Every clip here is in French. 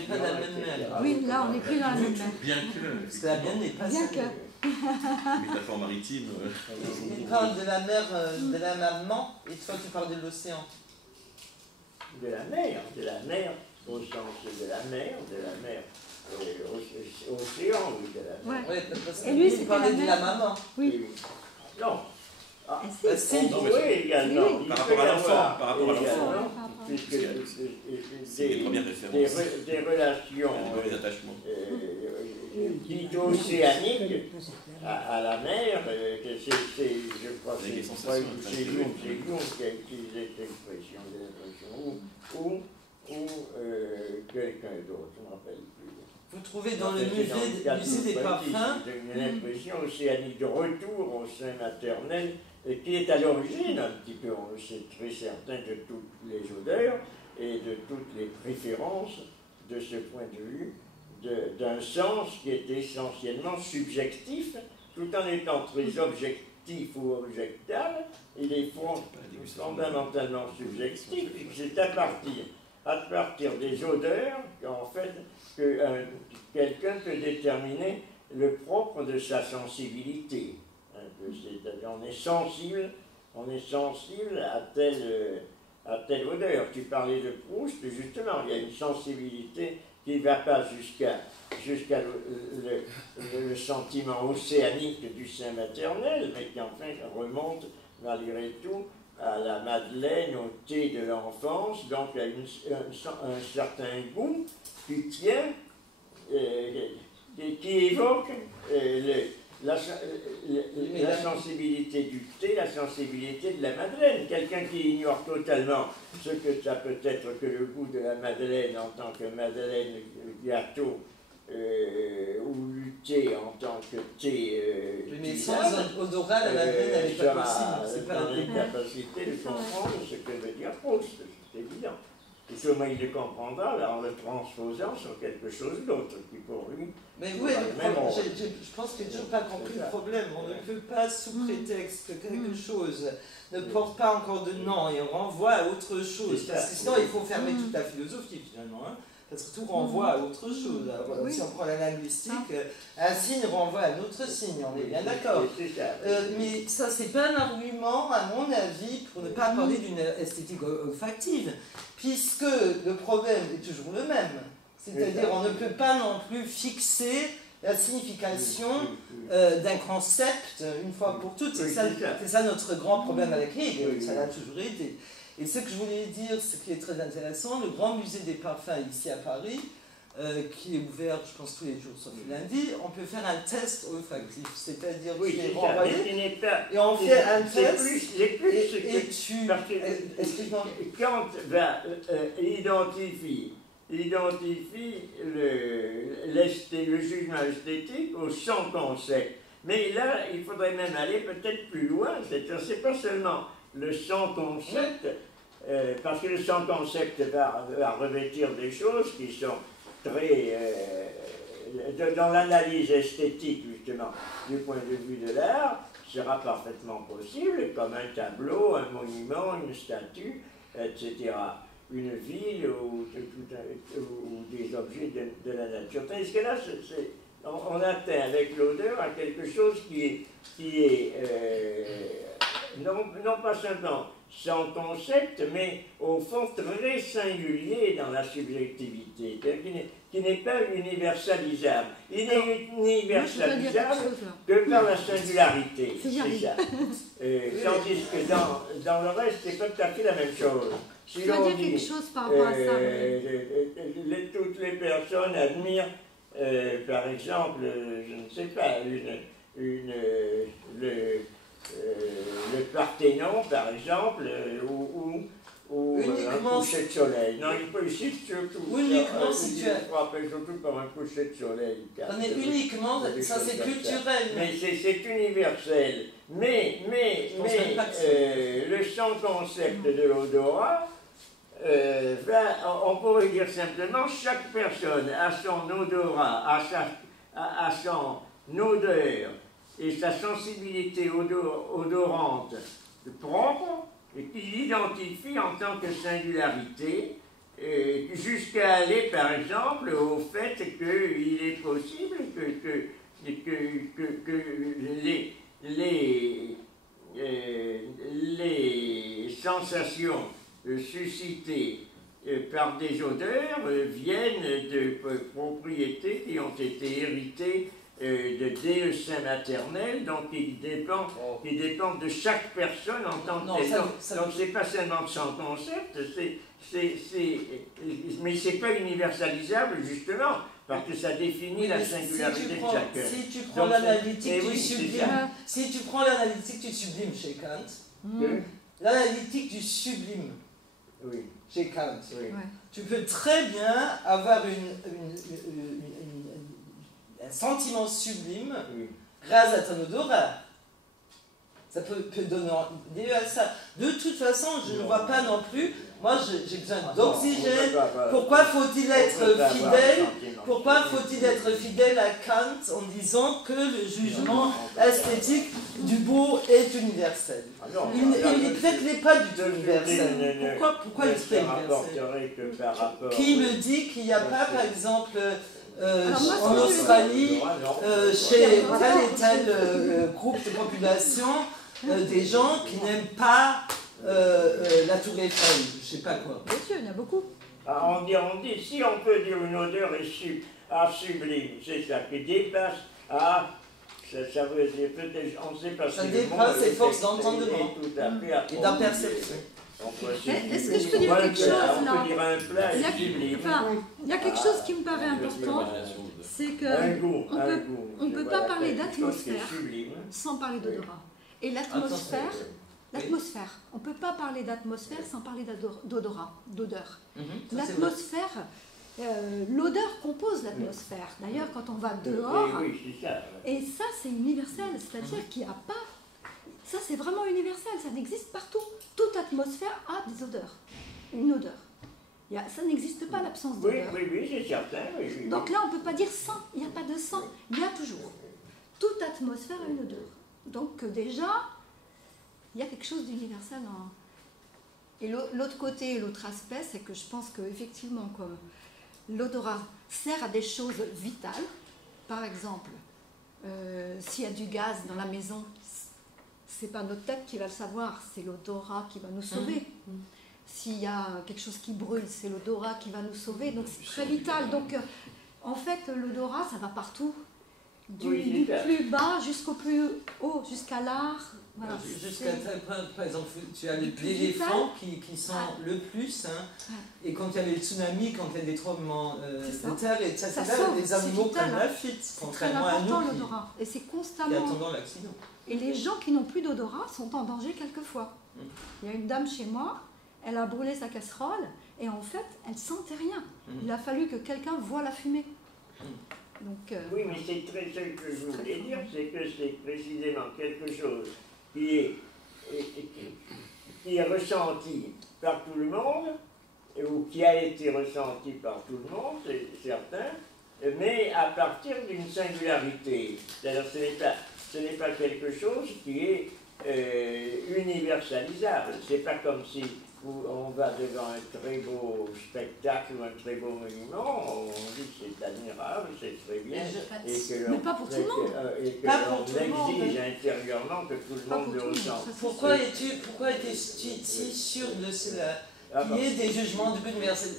n'est pas dans la même mer. Oui, là, on n'est plus dans la même mer. Bien que. Parce que la mer n'est pas Bien salée. que. Métaphore maritime. Il parle de la mer, maman, et toi tu parles de l'océan. De la mer, au sens de la mer, océan, oui, de la mer. Ouais. Ouais, parce que Et lui, il c'était parlait la de mer. la maman. Oui. Non. Ah, Ah, Bah, si. si. on pourrait également. Oui. Il Par peut rapport à y l'enfant, avoir par rapport à l'enfant. également, Par rapport à puisque C'est les premières références. des relations Les attachements. dites océaniques à la mer, que je crois que Avec les c'est sensations, Jung qui a utilisé cette expression, j'ai l'impression, ou quelqu'un d'autre, je ne me rappelle plus. Vous trouvez dans le C'est musée des parfums. une impression océanique de retour au sein maternel, qui est à l'origine, un petit peu, on le sait très certain, de toutes les odeurs et de toutes les préférences de ce point de vue, d'un sens qui est essentiellement subjectif, tout en étant très objectif ou objectable, il est fondamentalement subjectif. C'est à partir des odeurs qu'en fait, que quelqu'un peut déterminer le propre de sa sensibilité. C'est-à-dire on est sensible à telle odeur. Tu parlais de Proust, justement, il y a une sensibilité qui ne va pas jusqu'à le sentiment océanique du sein maternel, mais qui enfin remonte malgré tout à la madeleine, au thé de l'enfance, donc à un certain goût qui tient, qui évoque la sensibilité du thé, la sensibilité de la madeleine. Quelqu'un qui ignore totalement ce que ça peut être que le goût de la madeleine en tant que madeleine gâteau, ou le thé en tant que thé. Mais sans odorat, la madeleine, elle n'est pas possible. C'est pas l'incapacité de comprendre ce que veut dire Proust, c'est évident. Et seulement il le comprendra en le transposant sur quelque chose d'autre qui pour lui. Mais oui, je pense que j'ai toujours pas compris le problème. On ne peut pas, sous prétexte que quelque chose ne porte pas encore de nom et on renvoie à autre chose. Parce que sinon, il faut fermer toute la philosophie finalement. Hein, parce que tout renvoie à autre chose. Alors, si on prend la linguistique, un signe renvoie à un autre signe, on est bien d'accord. Mais ça, c'est pas un argument, à mon avis, pour ne pas parler d'une esthétique olfactive, puisque le problème est toujours le même. C'est-à-dire, on ne peut pas non plus fixer la signification d'un concept une fois pour toutes. C'est ça notre grand problème avec Hegel, ça l'a toujours été. Et ce que je voulais dire, ce qui est très intéressant, le Grand Musée des Parfums ici à Paris, qui est ouvert, je pense, tous les jours sauf le lundi, on peut faire un test olfactif, c'est-à-dire qu'il est renvoyé, et on fait un test, et tu... Excuse-moi. Kant identifie le jugement esthétique au sans concept. Mais là, il faudrait même aller peut-être plus loin, c'est-à-dire c'est pas seulement le sans concept, parce que le sans concept va revêtir des choses qui sont très... dans l'analyse esthétique, justement, du point de vue de l'art, sera parfaitement possible, comme un tableau, un monument, une statue, etc. Une ville ou des objets de la nature. Tandis que là, on atteint avec l'odeur à quelque chose qui est non pas seulement sans concept, mais au fond très singulier dans la subjectivité, qui n'est pas universalisable. Il n'est universalisable que par la singularité, c'est ça. Tandis que dans le reste, c'est pas tout à fait la même chose. Si tu veux dire quelque chose par rapport à ça? Toutes les personnes admirent, par exemple, je ne sais pas, le Parthénon, par exemple, ou un coucher de soleil. Non, il peut ici surtout. Uniquement si tu as... frappé surtout par un coucher de soleil. On est uniquement, ça c'est culturel. Mais c'est universel. Mais le sans concept de l'odorat, on pourrait dire simplement, chaque personne a son odorat, a son odeur et sa sensibilité odorante propre, et qui l'identifie en tant que singularité, jusqu'à aller par exemple au fait qu'il est possible que les sensations suscitées par des odeurs viennent de propriétés qui ont été héritées de dès le sein maternel, donc qui dépendent de chaque personne en tant que telle. Donc c'est pas seulement de son concept, mais c'est pas universalisable justement, parce que ça définit la singularité de chacun. Si tu prends l'analytique du sublime, si tu prends l'analytique du sublime chez Kant, l'analytique du sublime chez Kant, tu peux très bien avoir un sentiment sublime grâce à ton odorat. Ça peut donner lieu à ça. De toute façon, je ne vois pas non plus. Moi, j'ai besoin d'oxygène. Pourquoi faut-il être fidèle? Pourquoi faut-il être fidèle à Kant en disant que le jugement esthétique du beau est universel? Peut-être n'est pas du tout universel. Pourquoi il serait universel? Qui me dit qu'il n'y a pas, par exemple, en Australie, chez tel et tel groupe de population, des gens qui n'aiment pas la tour Eiffel, je sais pas quoi. Bien sûr, il y en a beaucoup. On dit, si on peut dire une odeur est sublime, c'est ça, qui dépasse, ça veut dire peut-être, on ne sait pas si ça dépasse ses forces d'entendement et d'imperception. Est-ce que je peux dire quelque chose là? On peut dire un plat est sublime. Il y a quelque chose qui me paraît important, c'est qu'on ne peut pas parler d'atmosphère sans parler d'odorat. Et l'atmosphère, on ne peut pas parler d'atmosphère sans parler d'odorat, d'odeur. L'atmosphère, l'odeur compose l'atmosphère. D'ailleurs, quand on va dehors, et ça c'est universel, c'est-à-dire qu'il n'y a pas... Ça c'est vraiment universel, ça existe partout. Toute atmosphère a des odeurs, une odeur. Ça n'existe pas l'absence d'odeur. Oui, c'est certain. Donc là, on ne peut pas dire sans, il n'y a pas de sans, il y a toujours. Toute atmosphère a une odeur. Donc déjà, il y a quelque chose d'universel. Et l'autre côté, l'autre aspect, c'est que je pense qu'effectivement, comme l'odorat sert à des choses vitales, par exemple, s'il y a du gaz dans la maison, c'est pas notre tête qui va le savoir, c'est l'odorat qui va nous sauver. S'il y a quelque chose qui brûle, c'est l'odorat qui va nous sauver. Donc c'est très vital. Donc en fait, l'odorat, ça va partout. Du plus bas jusqu'au plus haut, jusqu'à l'art. Voilà, par exemple, tu as les éléphants qui sont le plus, et quand il y a les tsunamis, quand il y a des tremblements de terre, et ça les animaux prennent la fuite, contrairement à nous l'odorat. Et c'est constamment. Qui attendons l'accident. Et les gens qui n'ont plus d'odorat sont en danger quelquefois. Il y a une dame chez moi, elle a brûlé sa casserole, et en fait, elle ne sentait rien. Il a fallu que quelqu'un voie la fumée. Donc, oui, mais c'est ce que je voulais dire, c'est que c'est précisément quelque chose qui est ressenti par tout le monde, ou qui a été ressenti par tout le monde, c'est certain, mais à partir d'une singularité. C'est-à-dire ce n'est pas quelque chose qui est universalisable. C'est pas comme si on va devant un très beau spectacle ou un très beau monument, on dit que c'est admirable, c'est très bien, mais pas pour tout le monde. Et que l'on exige intérieurement que tout le monde le ressente. Pourquoi es-tu si sûr de cela? Qu'il y ait des jugements du universel.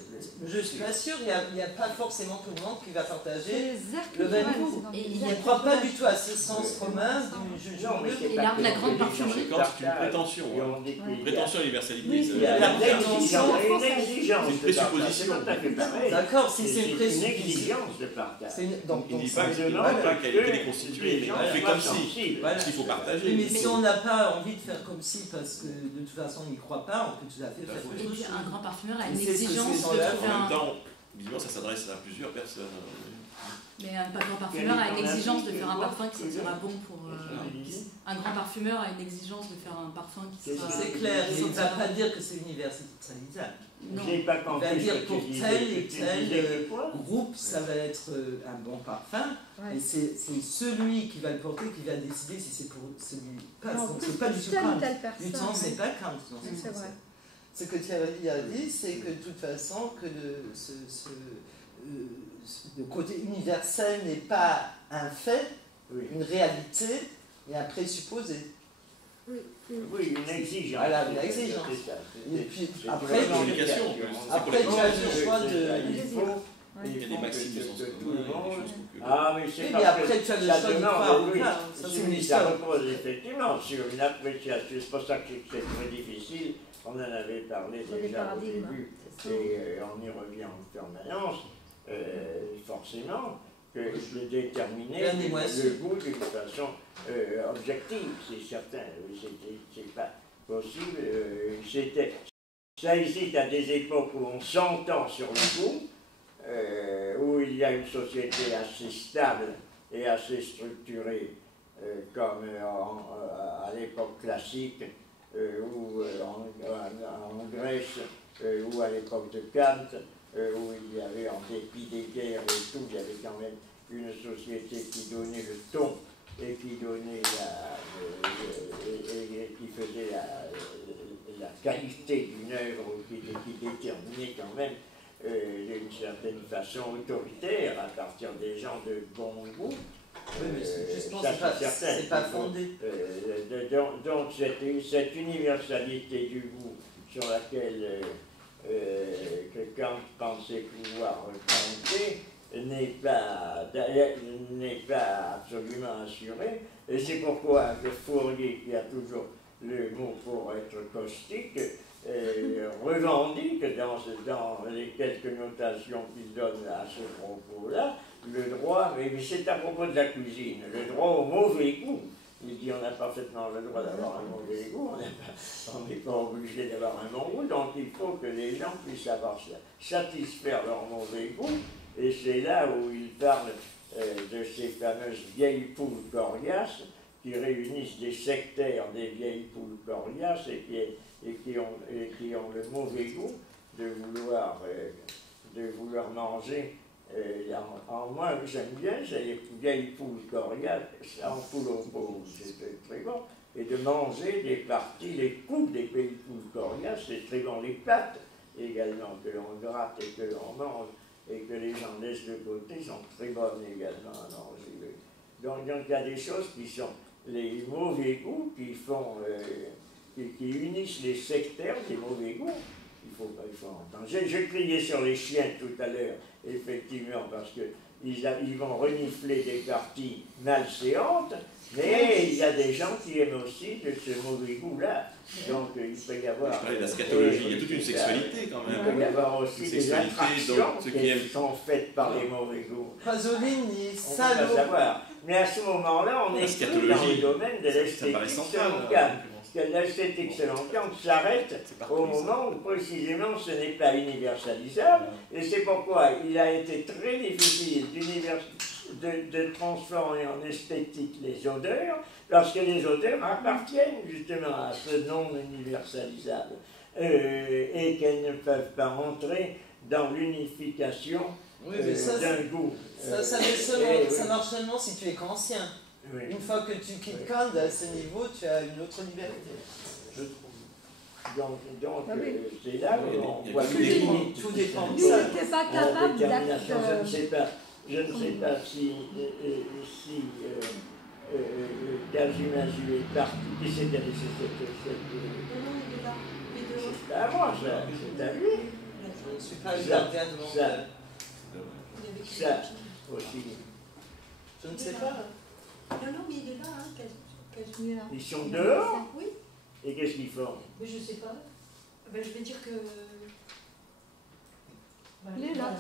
Je ne suis pas sûr, il n'y a pas forcément tout le monde qui va partager le même goût. Il ne croit pas du tout à ce sens commun du jugement. Et là, la grande parfumerie, c'est une prétention. Une prétention universalité. La prétention, une exigence. C'est une présupposition. D'accord, si c'est une présupposition. Une exigence de partage. Il ne dit pas qu'elle est constituée, mais on fait comme si. Parce qu'il faut partager. Mais si on n'a pas envie de faire comme si, parce que de toute façon on n'y croit pas, on peut tout à fait faire autre chose. Un grand parfumeur a une exigence de trouver en même temps, visiblement, ça s'adresse à plusieurs personnes. Mais un grand parfumeur a une exigence de faire un parfum qui sera bon pour... un grand parfumeur a une exigence de faire un parfum qui sera... C'est clair, il ne va pas dire que c'est universalisable. Non. Il va dire pour tel et tel groupe, ça va être un bon parfum. Et c'est celui qui va le porter qui va décider si c'est pour celui-là. Donc c'est pas du tout Kant. Du temps, c'est pas Kant. C'est vrai. Ce que Thierry a dit, c'est que de toute façon, que le côté universel n'est pas un fait, une réalité, mais un présupposé. Oui, une exigence. Voilà, une exigence. Et puis après, tu as le choix de... Il y a des maximes de sens commun. Ah, mais c'est parce après, tu as le choix de croire ou pas. Ça repose effectivement sur une appréciation. C'est pour ça que c'est très difficile. On en avait parlé déjà au début. Et on y revient en permanence. Forcément, que de déterminer le goût d'une façon objective. C'est certain. C'est pas possible. Ça existe à des époques où on s'entend sur le goût. Où il y a une société assez stable et assez structurée, comme à l'époque classique, ou en Grèce, ou à l'époque de Kant, où il y avait, en dépit des guerres et tout, il y avait quand même une société qui donnait le ton et qui donnait qui faisait la qualité d'une œuvre, qui déterminait quand même d'une certaine façon autoritaire à partir des gens de bon goût. Oui, mais justement, c'est pas fondé. Donc cette universalité du goût sur laquelle que Kant pensait pouvoir compter n'est pas absolument assurée. Et c'est pourquoi le Fourier, qui a toujours le mot pour être caustique, revendique dans les quelques notations qu'il donne à ce propos-là, le droit, mais c'est à propos de la cuisine, le droit au mauvais goût. Il dit on a parfaitement le droit d'avoir un mauvais goût, on n'est pas obligé d'avoir un bon goût, donc il faut que les gens puissent satisfaire leur mauvais goût, et c'est là où il parle de ces fameuses vieilles poules coriaces qui réunissent des sectaires des vieilles poules coriaces et qui ont le mauvais goût de vouloir manger. Moi, j'aime bien ces vieilles poules coriaces, en poule au pot, c'est très bon. Et de manger des parties, les coups des vieilles poules coriaces, c'est très bon. Les pâtes également, que l'on gratte et que l'on mange, et que les gens laissent de côté, sont très bonnes également à manger. Donc il y a des choses qui sont les mauvais goûts qui font... qui unissent les sectaires des mauvais goûts. Il faut entendre. J'ai crié sur les chiens tout à l'heure, effectivement, parce qu'ils vont renifler des parties malséantes, mais il y a des gens qui aiment aussi de ce mauvais goût-là. Donc il peut y avoir... Je parlais de la scatologie, il y a toute une sexualité quand même. Il peut y avoir aussi des attractions qui sont faites par les mauvais goûts. Pasolini, on peut pas savoir. Mais à ce moment-là, on est plus dans le domaine de l'esthétique selon Kant. L'esthétique selon Kant s'arrête au moment où précisément ce n'est pas universalisable, et c'est pourquoi il a été très difficile de transformer en esthétique les odeurs, parce que les odeurs appartiennent justement à ce non universalisable, et qu'elles ne peuvent pas rentrer dans l'unification d'un goût. Ça marche seulement si tu es kantien. Oui. Une fois que tu quittes Kant à ce niveau, tu as une autre liberté. Je trouve. Donc c'est là où on voit les limites. Tout dépend de ça. Lui, il n'était pas capable d'acte. Je ne sais pas si Kazumazu est parti. Qui c'est qui a laissé cette... C'est à moi, ça. C'est à lui. Je ne suis pas le gardien de mon père. Ça aussi. Je ne sais pas. Non, mais il est là, hein, Ils sont dehors? Oui. Et qu'est-ce qu'ils font? Mais je ne sais pas. Ben, je vais dire que... Il est là,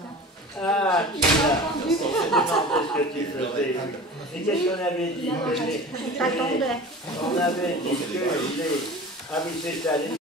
Ah, tu es là. On se demandait ce que tu faisais. Et qu'est-ce qu'on avait dit? Attendez. On avait dit que les... Ah oui, c'est ça.